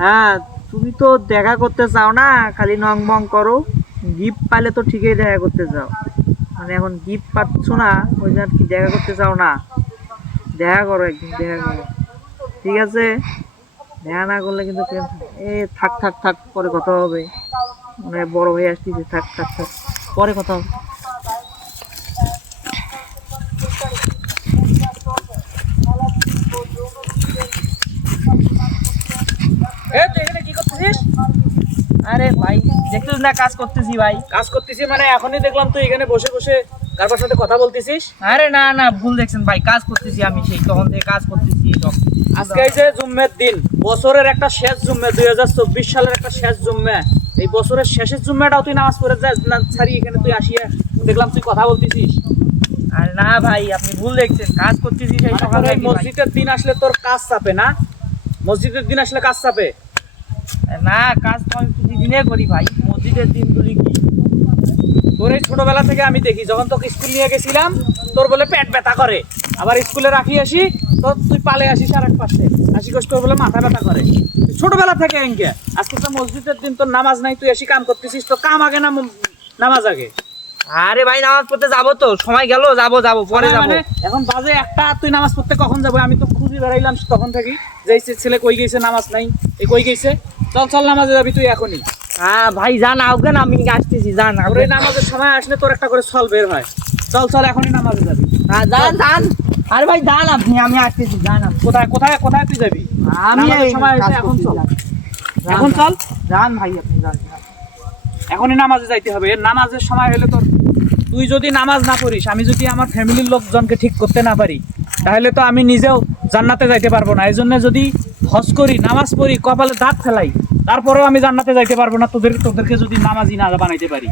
হ্যাঁ, তুমি তো দেখা করতে চাও না, খালি নং মং করো। গিফট পাইলে তো ঠিকই দেখা করতে চাও, মানে এখন গিফট পাচ্ছ না ওই জন্য কি দেখা করতে চাও না। দেখা করো, একদিন দেখা করো, ঠিক আছে? দেখা না করলে কিন্তু থাক থাক থাক, পরে কথা হবে। মানে বড় হয়ে আসতেছে, থাক থাক থাক, পরে কথা হবে। তুই এখানে কি করতেছিস? আরে ভাই, দেখছিস না কাজ করতেছি ভাই। কাজ করতেছি মানে এখনই দেখলাম তুই এখানে বসে বসে কারোর সাথে কথা বলতেছিস। আরে না না, ভুল দেখছেন ভাই, কাজ করতেছি আমি, সেই তখন থেকে কাজ করতেছি। আজকে এই যে জুম্মের দিন, বছরের একটা শেষ জুম্মে, 2024 সালের একটা শেষ জুম্মে, এই বছরের শেষের জুম্মাটাও তুই নামাজ পড়ে যা ছাড়ি এখানে তুই আসিয়া দেখলাম তুই কথা বলতেছিস। আরে না ভাই, আপনি ভুল দেখছেন, কাজ করতেছি সেই সকাল থেকে। মসজিদের দিন আসলে তোর কাজ চাপে না? মসজিদের দিন আসলে কাজ চাপে না? কাজ তো আমি প্রতিদিনে করি ভাই, মসজিদের দিনগুলি কি। তোর এই ছোটবেলা থেকে আমি দেখি, যখন তোকে স্কুল নিয়ে গেছিলাম তোর বলে পেট ব্যথা করে, আবার স্কুলে রাখি আসি তো তুই পালে আসিস আর এক পাশে আসি কষ্ট বলে মাথা ব্যথা করে। ছোটবেলা থেকে এনকে আজকে তো মসজিদের দিন তোর নামাজ নাই, তুই এসে কাম করতেছিস, তো কাম আগে না নামাজ আগে? আরে ভাই, নামাজ পড়তে যাবো তো, সময় গেল, যাবো যাবো, পরে যাবো। এখন বাজে একটা, তুই নামাজ পড়তে কখন যাবো? আমি তো খুঁজে বেড়াইলাম তখন থেকে যে ছেলে কই গেছে, নামাজ নাই, এই কই গেছে। চল চল নামাজে যাবি তুই এখনই। হ্যাঁ ভাই, যান আউকেন, আমি আসতেছি, যান। ওর এই নামাজের সময় আসলে তোর একটা করে ছল বের হয়। চল চল এখনই নামাজে যাবি। হ্যাঁ যান যান। আরে ভাই যান আপনি, আমি আসতেছি, যান আপনি। কোথায় কোথায় কোথায় তুই যাবি? আমি নামাজের সময় হয়েছে, এখন চল, এখন চল। যান ভাই, আপনি যান। এখনই নামাজে যাইতে হবে, এর নামাজের সময় হলে তোর, তুই যদি নামাজ না পড়িস, আমি যদি আমার ফ্যামিলির লোকজনকে ঠিক করতে না পারি, তাহলে তো আমি নিজেও জান্নাতে যাইতে পারবো না। এই জন্য যদি হজ করি, নামাজ পড়ি, কপালে দাঁত ফেলাই, তারপরেও আমি জান্নাতে যাইতে পারবো না তোদেরকে যদি নামাজি না বানাইতে পারি।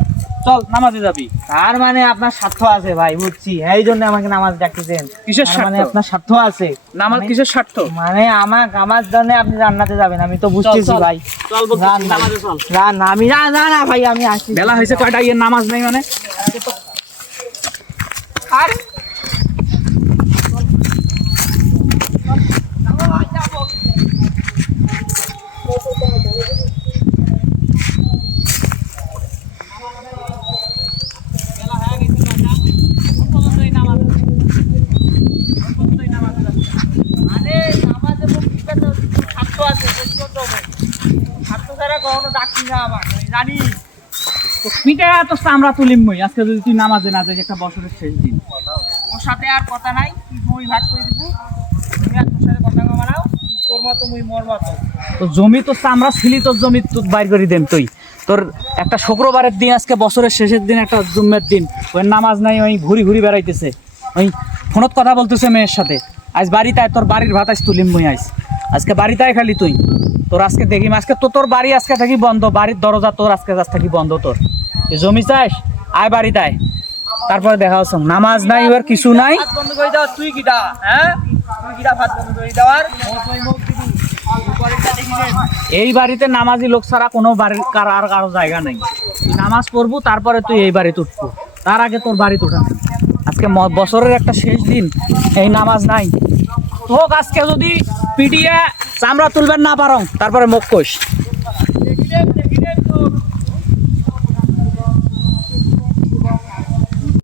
চল নামাজে যাবি। তার মানে আপনার স্বার্থ আছে ভাই, বুঝছি, এই জন্য আমাকে নামাজ ডাকতেছেন। কিসের তার মানে স্বার্থ? আপনার স্বার্থ আছে। নামাজ কিসের স্বার্থ? মানে আমার জন্য আপনি জান্নাতে যাবেন, আমি তো বুঝতেছি চল, ভাই। চল বলছি, যান ভাই। নামাজে চল। যান, আমি না না না ভাই, আমি আসছি। বেলা হয়েছে কয়টা, ইয়ে নামাজ নাই মানে? আর পিঠা তো চামড়া তুলিম মই আজকে যদি তুই নামাজে না যাই, একটা বছরের শেষ দিন। ওর সাথে আর কথা নাই, তুই দুই ভাগ করে দিব, তুমি আর তোর সাথে কথা কমানাও, তোর মতো মুই মোর মতো। তো জমি তো চামড়া ছিলি, তোর জমি তো বাইর করে দেন তুই। তোর একটা শুক্রবারের দিন, আজকে বছরের শেষের দিন, একটা জুম্মের দিন, ওই নামাজ নাই, ওই ঘুরি ঘুরি বেড়াইতেছে, ওই ফোনত কথা বলতেছে মেয়ের সাথে। আজ বাড়িতে তোর বাড়ির ভাত আজ তুলিম মই, আজকে বাড়িতে খালি তুই। তোর আজকে দেখিম, আজকে তো তোর বাড়ি আজকে থাকি বন্ধ, বাড়ির দরজা তোর আজকে থাকি বন্ধ। তোর জমি চাস, আয় বাড়িতে আয়, তারপরে দেখা হচ্ছে। নামাজ নাই, এবার কিছু নাই। বন্ধ করে দেওয়ার তুই কিটা? হ্যাঁ, তুই কিটা ভাত বন্ধ করে দেওয়ার? এই বাড়িতে নামাজি লোক ছাড়া কোনো বাড়ির আর কারো জায়গা নেই। তুই নামাজ পড়বো, তারপরে তুই এই বাড়িতে উঠবো, তার আগে তোর বাড়ি উঠা নেই। আজকে বছরের একটা শেষ দিন, এই নামাজ নাই। হোক আজকে যদি পিটিয়ে চামড়া তুলবেন না পারো, তারপরে মুখ কোষ।